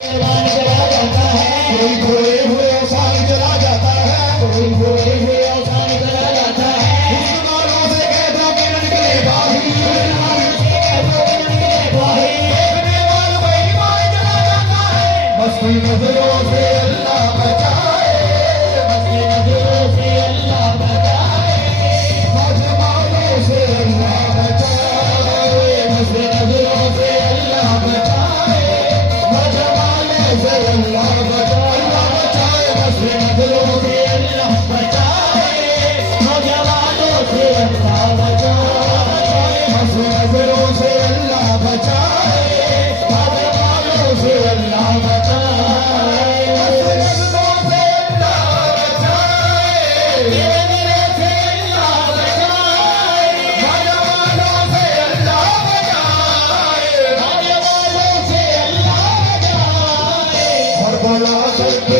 जवान चला जाता है, कोई घोड़े हुए अवसान चला जाता है, कोई घोड़े हुए अवसान चला जाता है। मुसलमानों से कैदों के न निकले बागी, देखने वालों बेईमान चला जाता है। मस्ती नजरों से अल्लाह बचाए, मस्ती नजरों से अल्लाह बचाए, नौजवानों से अल्लाह बचाए, मस्ती नजरों से अल्लाह बचाए, नौजवानों से अल्लाह बचाए, अल्लाह बचाए, मस्ती नजरों से अल्लाह बचाए, नौजवानों से अल्लाह बचाए, मस्ती नजरों से अल्लाह बचाए, नौजवानों से अल्लाह बचाए, मस्ती नजरों से अल्लाह बचाए, नजरों से अल्लाह बचाए, नौजवानों से अल्लाह बचाए, नौजवानों से अल्लाह बचाए। और बोला करके